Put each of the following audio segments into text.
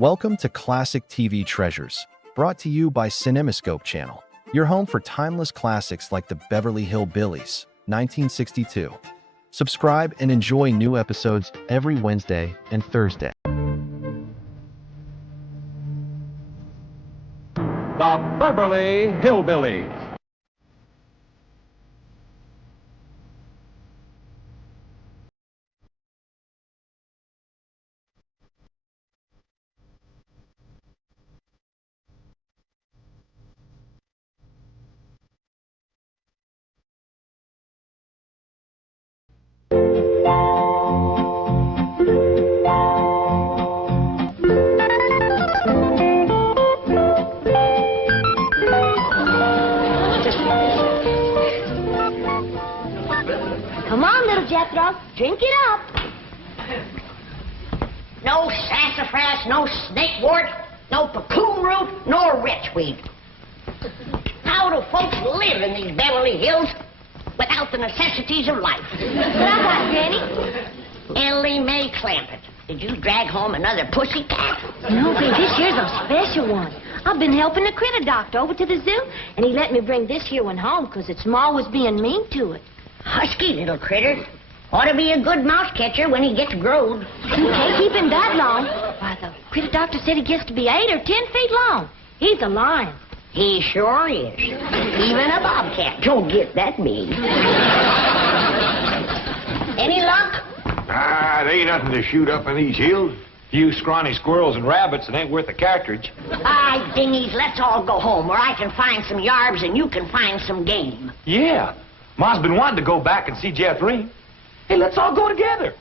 Welcome to Classic TV Treasures, brought to you by Cinemascope Channel, your home for timeless classics like the Beverly Hillbillies, 1962. Subscribe and enjoy new episodes every Wednesday and Thursday. The Beverly Hillbillies. Come on, little Jethro, drink it up. No sassafras, no snakewort, no cocoon root, nor wretchweed. How do folks live in these Beverly Hills without the necessities of life? What I got, Granny? Ellie Mae Clampett. Did you drag home another pussy cat? No, babe, this year's a special one. I've been helping the critter doctor over to the zoo, and he let me bring this here one home because its ma was being mean to it. Husky little critter. Ought to be a good mouse catcher when he gets growed. You can't keep him that long. Why, the critter doctor said he gets to be 8 or 10 feet long. He's a lion. He sure is. Even a bobcat don't get that big. Any luck? There ain't nothing to shoot up in these hills. Few scrawny squirrels and rabbits, it ain't worth a cartridge. Aye, dingies, let's all go home where I can find some yarbs and you can find some game. Yeah. Ma's been wanting to go back and see Jeff Ring. Hey, let's all go together.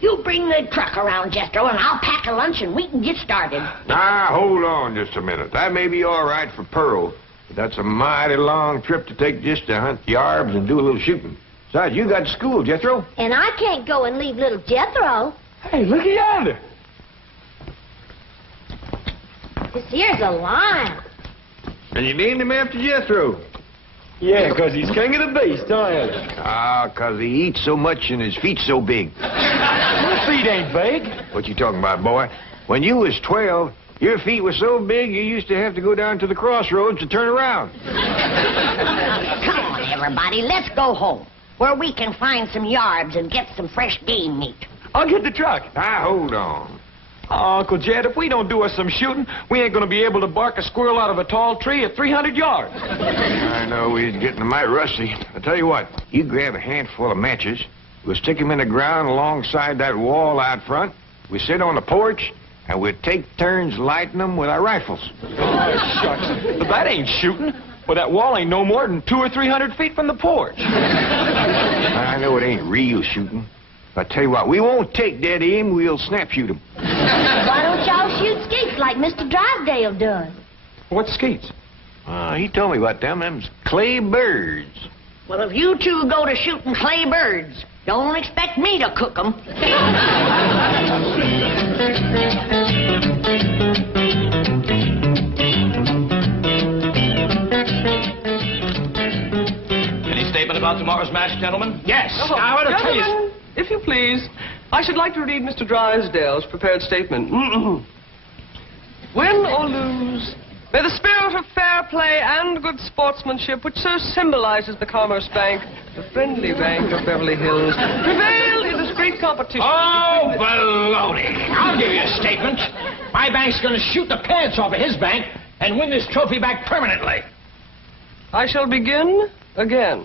You bring the truck around, Jethro, and I'll pack a lunch and we can get started. Hold on just a minute. That may be all right for Pearl, but that's a mighty long trip to take just to hunt yarbs and do a little shooting. Besides, you got school, Jethro. And I can't go and leave little Jethro. Hey, look yonder. This here's a lion. And you named him after Jethro. Yeah, 'cause he's king of the beast, don't you? 'Cause he eats so much and his feet's so big. Your feet ain't big. What you talking about, boy? When you was 12, your feet were so big you used to have to go down to the crossroads to turn around. Come on, everybody, let's go home where we can find some yarbs and get some fresh game meat. I'll get the truck. Hold on. Oh, Uncle Jed, if we don't do us some shooting, we ain't gonna be able to bark a squirrel out of a tall tree at 300 yards. I know he's getting mighty rusty. I tell you what, you grab a handful of matches, we'll stick them in the ground alongside that wall out front, we sit on the porch, and we'll take turns lighting them with our rifles. Oh, shucks. But that ain't shooting. Well, that wall ain't no more than 200 or 300 feet from the porch. I know it ain't real shooting. But I tell you what, we won't take dead aim, we'll snap shoot them. Why don't y'all shoot skeets like Mr. Drysdale does? What's skeets? He told me about them. Them's clay birds. Well, if you two go to shooting clay birds, don't expect me to cook them. Any statement about tomorrow's match, gentlemen? Yes. Oh, Now, I want to tell you... gentlemen, if you please, I should like to read Mr. Drysdale's prepared statement. Win or lose, may the spirit of fair play and good sportsmanship, which so symbolizes the Commerce Bank, the friendly bank of Beverly Hills, prevail in this great competition. Oh, baloney. I'll give you a statement. My bank's going to shoot the pants off of his bank and win this trophy back permanently. I shall begin again.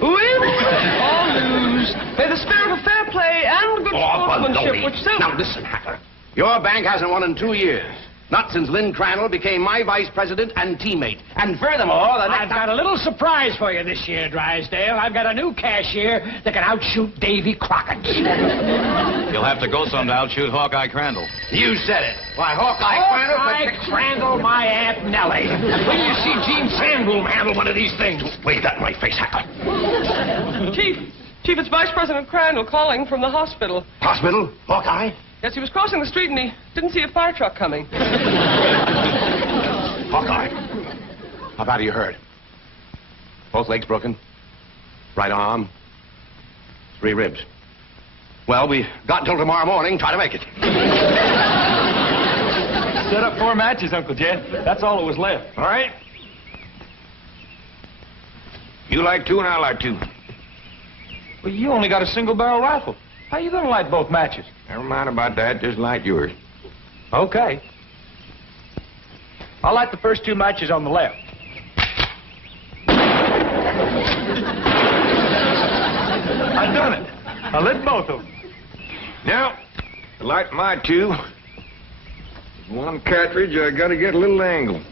Win or lose, may the spirit of fair play and good sportsmanship, which so... Now, listen, Hacker. Your bank hasn't won in 2 years. Not since Lynn Crandall became my vice president and teammate. And furthermore, I've got a little surprise for you this year, Drysdale. I've got a new cashier that can outshoot Davy Crockett. You'll have to go some to outshoot Hawkeye Crandall. You said it. Why, Hawkeye Crandall, my Aunt Nellie. When you see Gene Sandbloom handle one of these things, wave that in my face, Hacker. Chief, it's Vice President Crandall calling from the hospital. Hospital? Hawkeye? Yes, he was crossing the street and he didn't see a fire truck coming. Hawkeye, how bad are you hurt? Both legs broken? Right arm? 3 ribs. Well, we got until tomorrow morning. Try to make it. 4 matches, Uncle Jed. That's all that was left. All right. You like 2 and I like 2. Well, you only got a single-barrel rifle. How you gonna light both matches? Never mind about that. Just light yours. Okay. I'll light the first 2 matches on the left. I done it. I lit both of them. Now, to light my 2, 1 cartridge, I gotta get a little angle.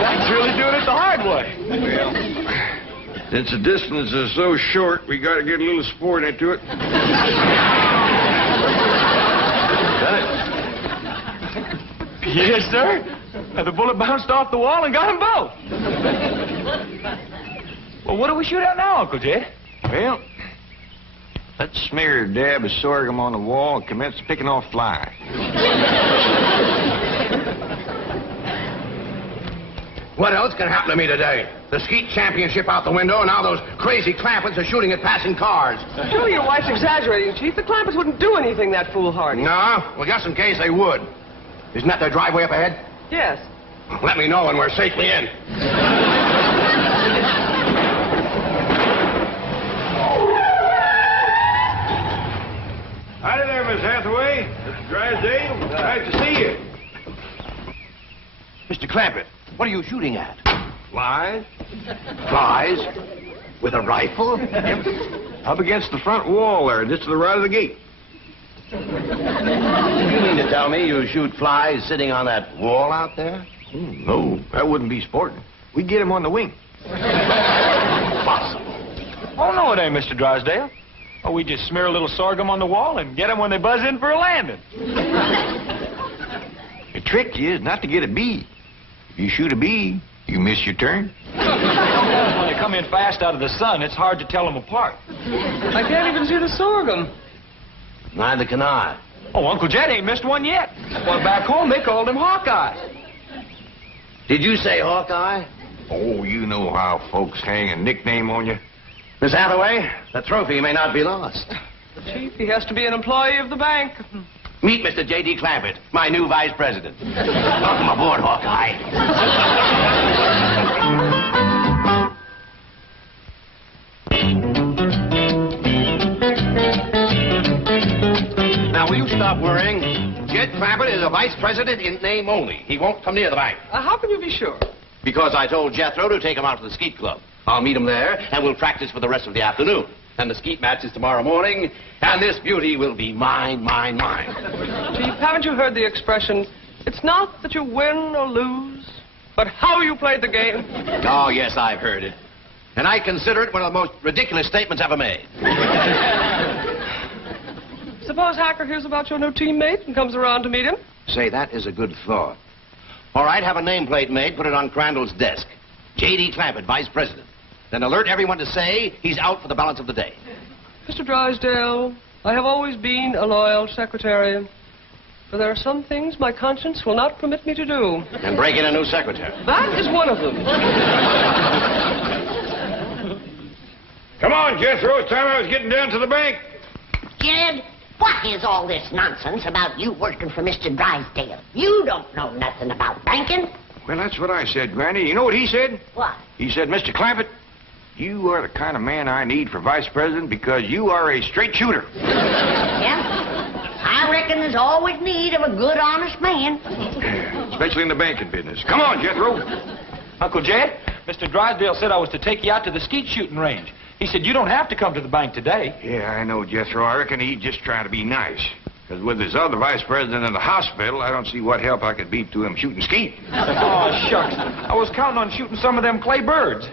That's really doing it the hard way. Well, since the distance is so short, we gotta get a little sport into it. Done it. Yes, sir. And the bullet bounced off the wall and got them both. Well, what do we shoot at now, Uncle Jed? Well, let's smear a dab of sorghum on the wall and commence picking off flies. What else can happen to me today? The skeet championship out the window, and now those crazy Clampetts are shooting at passing cars. Surely your wife's exaggerating, Chief. The Clampetts wouldn't do anything that foolhardy. No? Well, just in case they would. Isn't that their driveway up ahead? Yes. Let me know when we're safely in. Howdy there, Miss Hathaway. Mr. Drysdale. Nice to see you. Mr. Clampett, what are you shooting at? Flies? Flies? With a rifle? Up against the front wall there, just to the right of the gate. You mean to tell me you shoot flies sitting on that wall out there? No, that wouldn't be sporting. We'd get 'em on the wing. Impossible. Oh, no, it ain't, Mr. Drysdale. Oh, we just smear a little sorghum on the wall and get them when they buzz in for a landing. The trick is not to get a bee. If you shoot a bee, you miss your turn. When they come in fast out of the sun, it's hard to tell them apart. I can't even see the sorghum. Neither can I. Oh, Uncle Jed ain't missed one yet. Well, back home, they called him Hawkeye. Did you say Hawkeye? Oh, you know how folks hang a nickname on you. Miss Hathaway, the trophy may not be lost. Chief, he has to be an employee of the bank. Meet Mr. J.D. Clampett, my new vice president. Welcome aboard, Hawkeye. Now, will you stop worrying? Jed Clampett is a vice president in name only. He won't come near the bank. How can you be sure? Because I told Jethro to take him out to the skeet club. I'll meet him there, and we'll practice for the rest of the afternoon. And the skeet match is tomorrow morning, and this beauty will be mine, mine, mine. Chief, haven't you heard the expression, it's not that you win or lose, but how you played the game? Oh, yes, I've heard it. And I consider it one of the most ridiculous statements ever made. Suppose Hacker hears about your new teammate and comes around to meet him? Say, that is a good thought. All right, have a nameplate made, put it on Crandall's desk. J.D. Clampett, vice president. Then alert everyone to say he's out for the balance of the day. Mr. Drysdale, I have always been a loyal secretary, but there are some things my conscience will not permit me to do. And break in a new secretary. That is one of them. Come on, Jethro. It's time I was getting down to the bank. Jed, what is all this nonsense about you working for Mr. Drysdale? You don't know nothing about banking. Well, that's what I said, Granny. You know what he said? What? He said, Mr. Clampett, you are the kind of man I need for vice president because you are a straight shooter. Yeah? I reckon there's always need of a good, honest man. Especially in the banking business. Come on, Jethro. Uncle Jed, Mr. Drysdale said I was to take you out to the skeet shooting range. He said you don't have to come to the bank today. Yeah, I know, Jethro. I reckon he's just trying to be nice. Because with his other vice president in the hospital, I don't see what help I could be to him shooting skeet. Oh, shucks. I was counting on shooting some of them clay birds.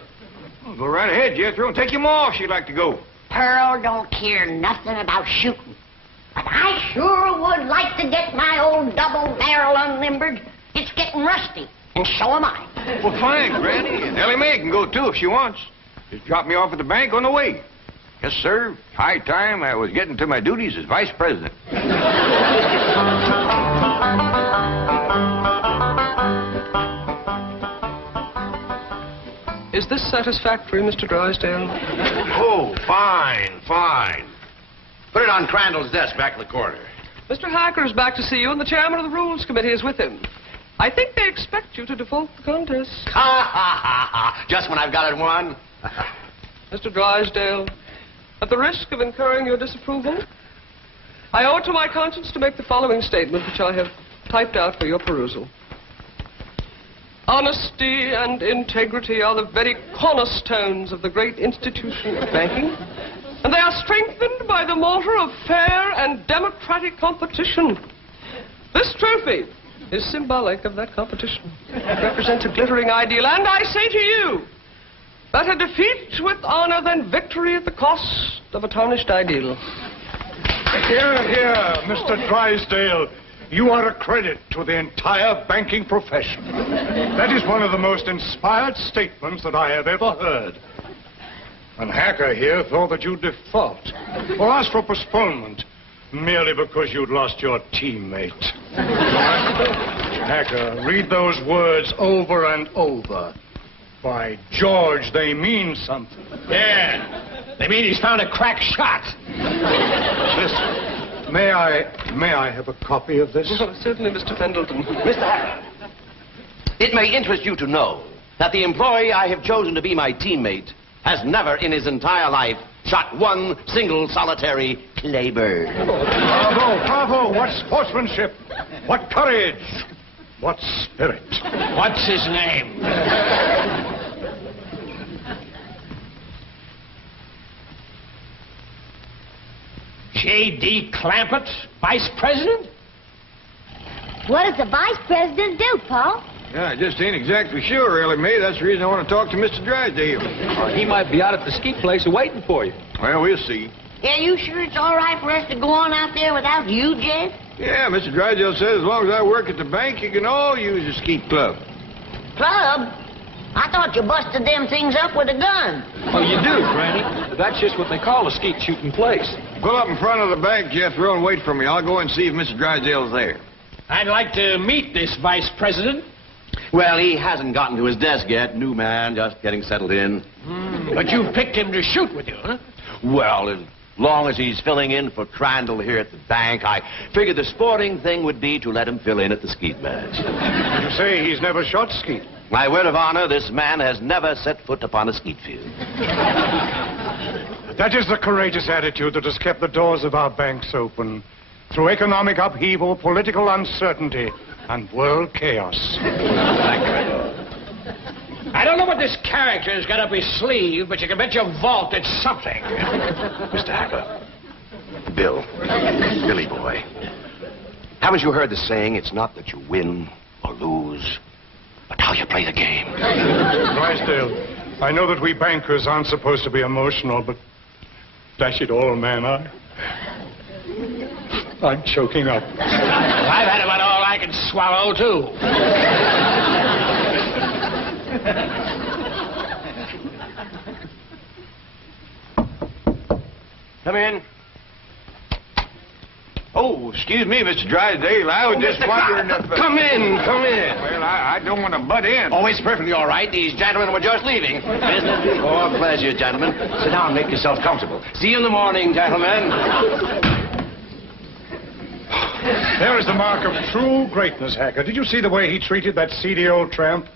Well, go right ahead, Jethro, and take him off if you'd like to go. Pearl don't care nothing about shooting. But I sure would like to get my old double barrel unlimbered. It's getting rusty. And so am I. Well, fine, Granny. And Ellie Mae can go, too, if she wants. Just drop me off at the bank on the way. Yes, sir. High time I was getting to my duties as vice president. Is this satisfactory, Mr. Drysdale? Oh, fine, fine. Put it on Crandall's desk back in the corner. Mr. Hacker is back to see you, and the chairman of the Rules Committee is with him. I think they expect you to default the contest. Ha, ha, ha, ha. Just when I've got it won. Mr. Drysdale, at the risk of incurring your disapproval, I owe it to my conscience to make the following statement, which I have typed out for your perusal. Honesty and integrity are the very cornerstones of the great institution of banking, and they are strengthened by the mortar of fair and democratic competition. This trophy is symbolic of that competition. It represents a glittering ideal, and I say to you, better defeat with honor than victory at the cost of a tarnished ideal. Here, here, Mr. Drysdale. You are a credit to the entire banking profession. That is one of the most inspired statements that I have ever heard. And Hacker here thought that you'd default or ask for postponement merely because you'd lost your teammate. Hacker, read those words over and over. By George, they mean something. Yeah. They mean he's found a crack shot. Listen. May I have a copy of this? Oh, certainly, Mr. Pendleton. Mr. Hacker, it may interest you to know that the employee I have chosen to be my teammate has never in his entire life shot one single solitary claybird. Bravo, bravo. What sportsmanship. What courage. What spirit. What's his name? J.D. Clampett, Vice President? What does the vice president do, Paul? Yeah, I just ain't exactly sure, really, May. That's the reason I want to talk to Mr. Drysdale. He might be out at the ski place waiting for you. Well, we'll see. Yeah, you sure it's all right for us to go on out there without you, Jed? Yeah, Mr. Drysdale says as long as I work at the bank, you can all use the skeet club. Club? I thought you busted them things up with a gun. Oh, you do, Granny. That's just what they call a skeet shooting place. Pull up in front of the bank, Jethro, and wait for me. I'll go and see if Mr. Drysdale's there. I'd like to meet this Vice President. Well, he hasn't gotten to his desk yet. New man, just getting settled in. But you picked him to shoot with you, huh? Well, as long as he's filling in for Crandall here at the bank, I figured the sporting thing would be to let him fill in at the skeet match. You say he's never shot skeet. My word of honor, this man has never set foot upon a skeet field. That is the courageous attitude that has kept the doors of our banks open through economic upheaval, political uncertainty, and world chaos. I don't know what this character's got up his sleeve, but you can bet your vault it's something. Mr. Hacker. Bill. Billy boy. Haven't you heard the saying, it's not that you win or lose, but how you play the game? Drysdale, I know that we bankers aren't supposed to be emotional, but dash it all, man, I'm choking up. I've had about all I can swallow, too. Come in. Oh, excuse me, Mr. Drysdale. I was just wondering if... Come in, come in. Well, I don't want to butt in. Oh, it's perfectly all right. These gentlemen were just leaving. Business before pleasure, gentlemen. Sit down and make yourself comfortable. See you in the morning, gentlemen. There is the mark of true greatness, Hacker. Did you see the way he treated that seedy old tramp?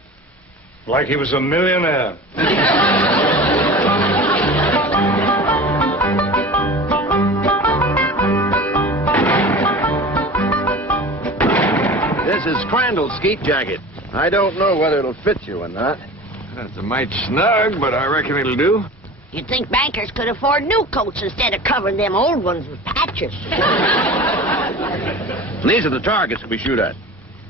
Like he was a millionaire. This is Crandall's skeet jacket. I don't know whether it'll fit you or not. That's a mite snug, but I reckon it'll do. You'd think bankers could afford new coats instead of covering them old ones with patches. These are the targets we shoot at.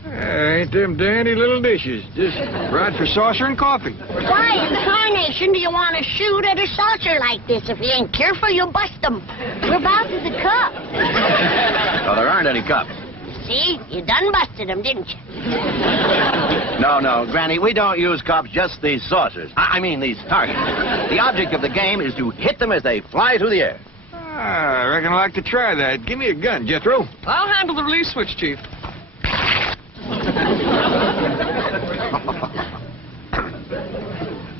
Ain't them dandy little dishes. Just right for saucer and coffee. Why in tarnation do you want to shoot at a saucer like this? If you ain't careful, you'll bust them. We're about to the cup. Oh, there aren't any cups. See? You done busted them, didn't you? No, Granny, we don't use cups, just these saucers. I mean these targets. The object of the game is to hit them as they fly through the air. I reckon I'd like to try that. Give me a gun, Jethro. I'll handle the release switch, Chief.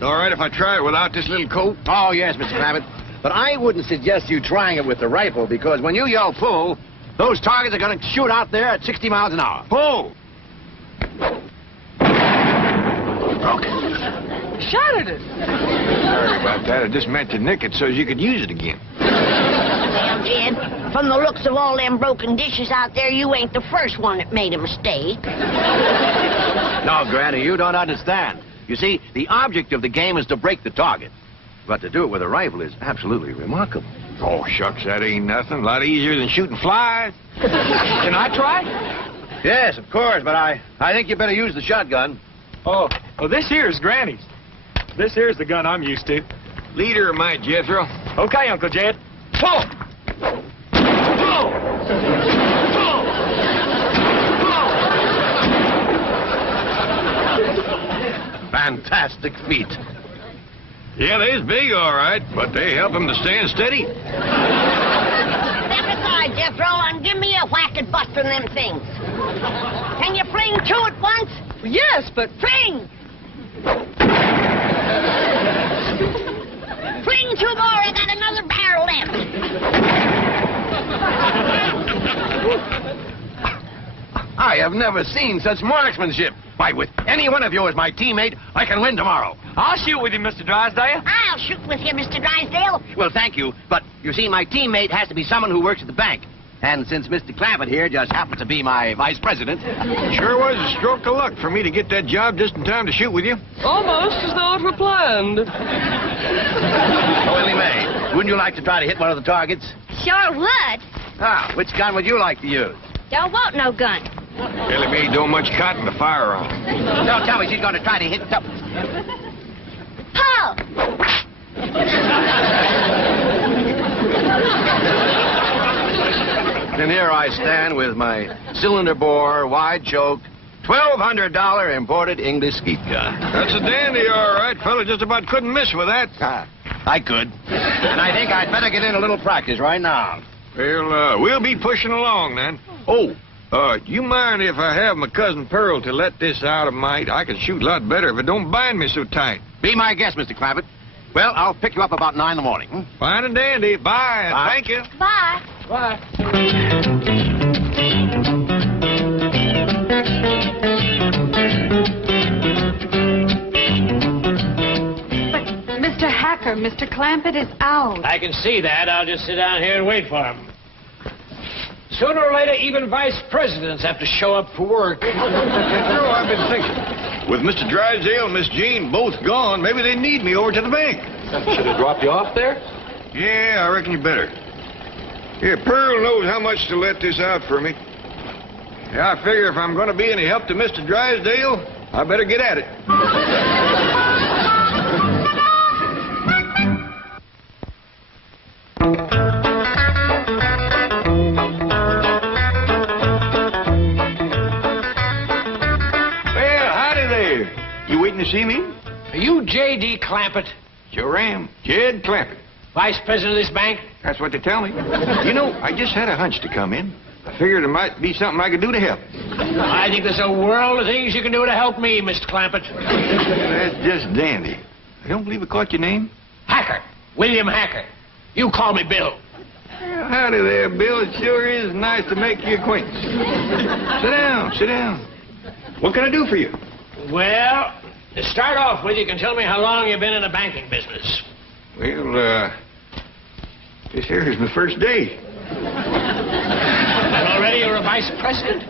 All all right if I try it without this little coat? Oh, yes, Mr. Clampett. But I wouldn't suggest you trying it with the rifle, because when you yell pull, those targets are going to shoot out there at 60 miles an hour. Pull! Broke it. Shattered it. Sorry about that. I just meant to nick it so you could use it again. Well, Jed, from the looks of all them broken dishes out there, you ain't the first one that made a mistake. No, Granny, you don't understand. You see, the object of the game is to break the target. But to do it with a rifle is absolutely remarkable. Oh, shucks, that ain't nothing. A lot easier than shooting flies. Can I try? Yes, of course, but I think you better use the shotgun. Oh, well, this here's Granny's. This here's the gun I'm used to. Leader of my Jethro. Okay, Uncle Jed. Pull! Fantastic feat. Yeah, they's big, all right, but they help them to stand steady. Step aside, Jethro, and give me a whack at busting them things. Can you fling two at once? Yes, but... Fling! Fling two more. I got another barrel left. I have never seen such marksmanship. Why, with any one of you as my teammate, I can win tomorrow. I'll shoot with you, Mr. Drysdale. I'll shoot with you, Mr. Drysdale. Well, thank you, but you see, my teammate has to be someone who works at the bank. And since Mr. Clampett here just happens to be my vice president... Sure was a stroke of luck for me to get that job just in time to shoot with you. Almost as though it were planned. Oh, Willie Mae, wouldn't you like to try to hit one of the targets? Sure would. Ah, which gun would you like to use? Don't want no gun. Ellie Mae don't much cotton to fire on. Don't tell me she's going to try to hit something. Pull! And here I stand with my cylinder bore, wide choke, $1,200 imported English skeet gun. That's a dandy, all right. Fella just about couldn't miss with that. Ah, I could. And I think I'd better get in a little practice right now. Well, we'll be pushing along then. Oh, you mind if I have my cousin Pearl to let this out of mite? I can shoot a lot better if it don't bind me so tight. Be my guest, Mr. Clampett. Well, I'll pick you up about 9 in the morning. Hmm? Fine and dandy. Bye. Bye. Thank you. Bye. Bye. But, Mr. Hacker, Mr. Clampett is out. I can see that. I'll just sit down here and wait for him. Sooner or later, even vice presidents have to show up for work. I've been thinking. With Mr. Drysdale and Miss Jean both gone, maybe they need me over to the bank. Should have dropped you off there? Yeah, I reckon you better. Here, Pearl knows how much to let this out for me. Yeah, I figure if I'm going to be any help to Mr. Drysdale, I better get at it. Well, howdy there. You waiting to see me? Are you J.D. Clampett, Sure am. Jed Clampett. vice president of this bank? That's what they tell me. You know, I just had a hunch to come in. I figured there might be something I could do to help. I think there's a world of things you can do to help me, Mr. Clampett. That's just dandy. I don't believe I caught your name. Hacker. William Hacker. You call me Bill. Well, howdy there, Bill. It sure is nice to make your acquaintance. Sit down, sit down. What can I do for you? Well, to start off with, you can tell me how long you've been in the banking business. Well, this here is my first day. And already you're a vice president?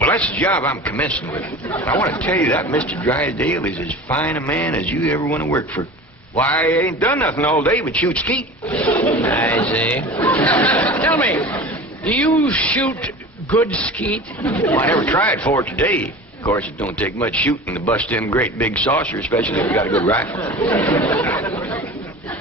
Well, that's the job I'm commencing with. I want to tell you that Mr. Drysdale is as fine a man as you ever want to work for. Why, I ain't done nothing all day but shoot skeet. I see. Tell me, do you shoot good skeet? Well, I never tried for it today. Of course, it don't take much shooting to bust them great big saucers, especially if you got a good rifle.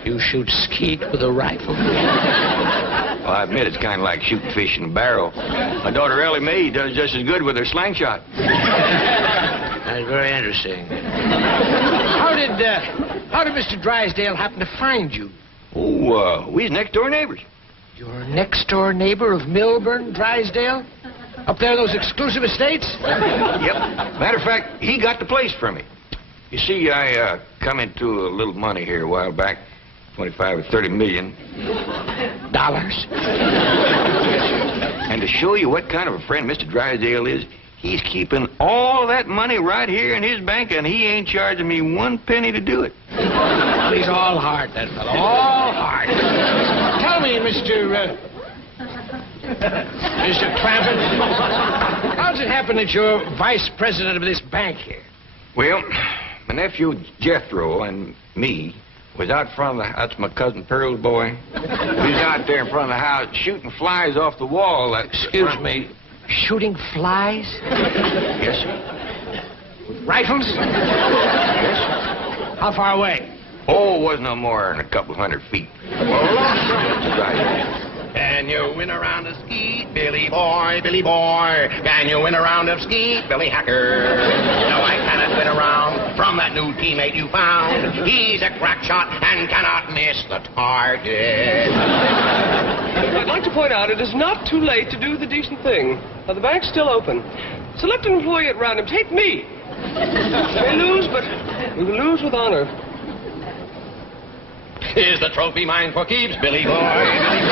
You shoot skeet with a rifle? Well, I admit it's kind of like shooting fish in a barrel. My daughter Ellie Mae does just as good with her slingshot. That's very interesting. How did Mr. Drysdale happen to find you? Oh, we's next-door neighbors. Your next-door neighbor of Milburn, Drysdale? Up there, those exclusive estates? Yep. Matter of fact, he got the place for me. You see, I come into a little money here a while back, 25 or 30 million dollars. And to show you what kind of a friend Mr. Drysdale is, he's keeping all that money right here in his bank, and he ain't charging me 1 penny to do it. Well, he's all heart, that fellow. All heart. Tell me, Mr. Clampett, how does it happen that you're vice president of this bank here? Well, my nephew Jethro and me was out front of the... That's my cousin Pearl's boy. We was out there in front of the house shooting flies off the wall. Excuse me, shooting flies? Yes, sir. Rifles? Yes, sir. How far away? Oh, it wasn't no more than a couple of 100 feet. Can you win a round of skeet, Billy boy, Billy boy? Can you win a round of skeet, Billy Hacker? No, I cannot win a round from that new teammate you found. He's a crack shot and cannot miss the target. I'd like to point out it is not too late to do the decent thing. Now, the bank's still open. Select an employee at random. Take me. We may lose, but we will lose with honor. Is the trophy mine for keeps, Billy boy, Billy boy?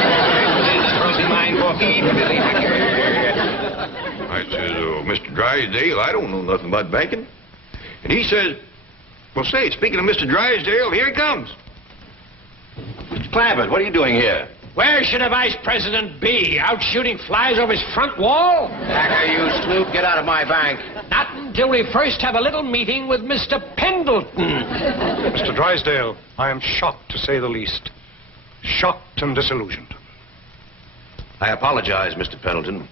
Is the trophy mine for keeps, Billy Hacker? I says, Mr. Drysdale, I don't know nothing about banking. And he says, well, say, speaking of Mr. Drysdale, here he comes. Mr. Clampett, what are you doing here? Where should a vice president be? Out shooting flies over his front wall? Hacker, you snoop, get out of my bank. Not until we first have a little meeting with Mr. Pendleton. Mr. Drysdale, I am shocked, to say the least. Shocked and disillusioned. I apologize, Mr. Pendleton.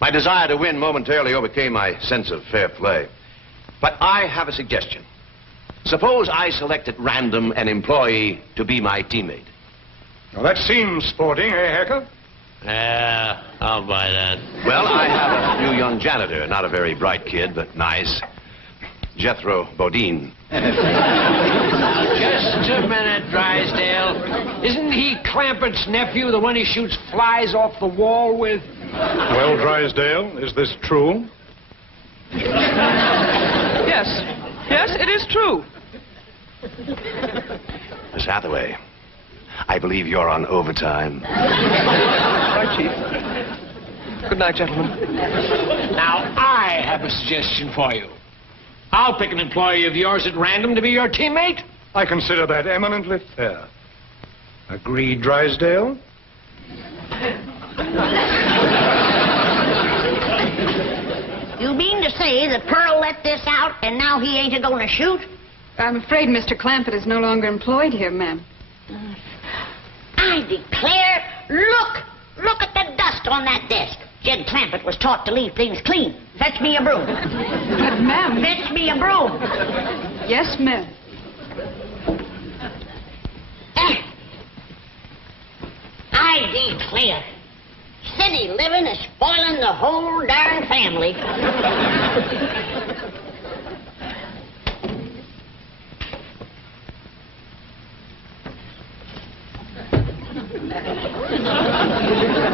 My desire to win momentarily overcame my sense of fair play. But I have a suggestion. Suppose I select at random an employee to be my teammate. Now, that seems sporting, eh, Hacker? Yeah, I'll buy that. Well, I have a new young janitor, not a very bright kid, but nice. Jethro Bodine. Just a minute, Drysdale. Isn't he Clampett's nephew, the one he shoots flies off the wall with? Well, Drysdale, is this true? Yes. Yes, it is true. Miss Hathaway, I believe you're on overtime. Right, Chief. Good night, gentlemen. Now, I have a suggestion for you. I'll pick an employee of yours at random to be your teammate. I consider that eminently fair. Agreed, Drysdale? You mean to say that Pearl let this out and now he ain't going to shoot? I'm afraid Mr. Clampett is no longer employed here, ma'am. I declare, look at the dust on that desk. Jed Clampett was taught to leave things clean. Fetch me a broom. But, ma'am... Fetch me a broom. Yes, ma'am. I declare, city living is spoiling the whole darn family.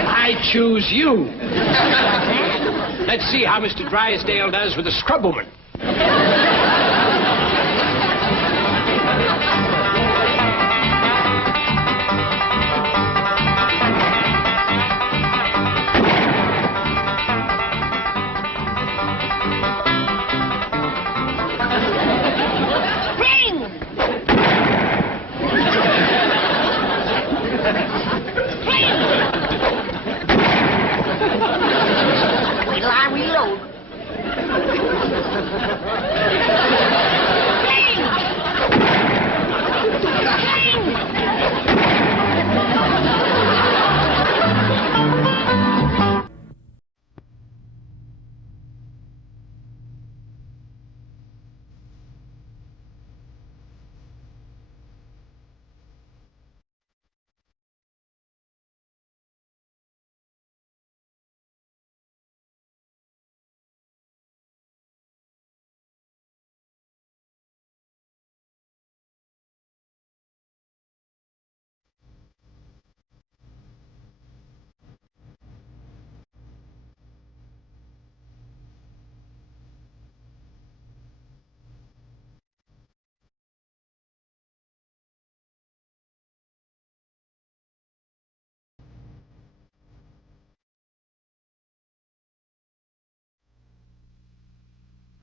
I choose you. Let's see how Mr. Drysdale does with the scrubwoman.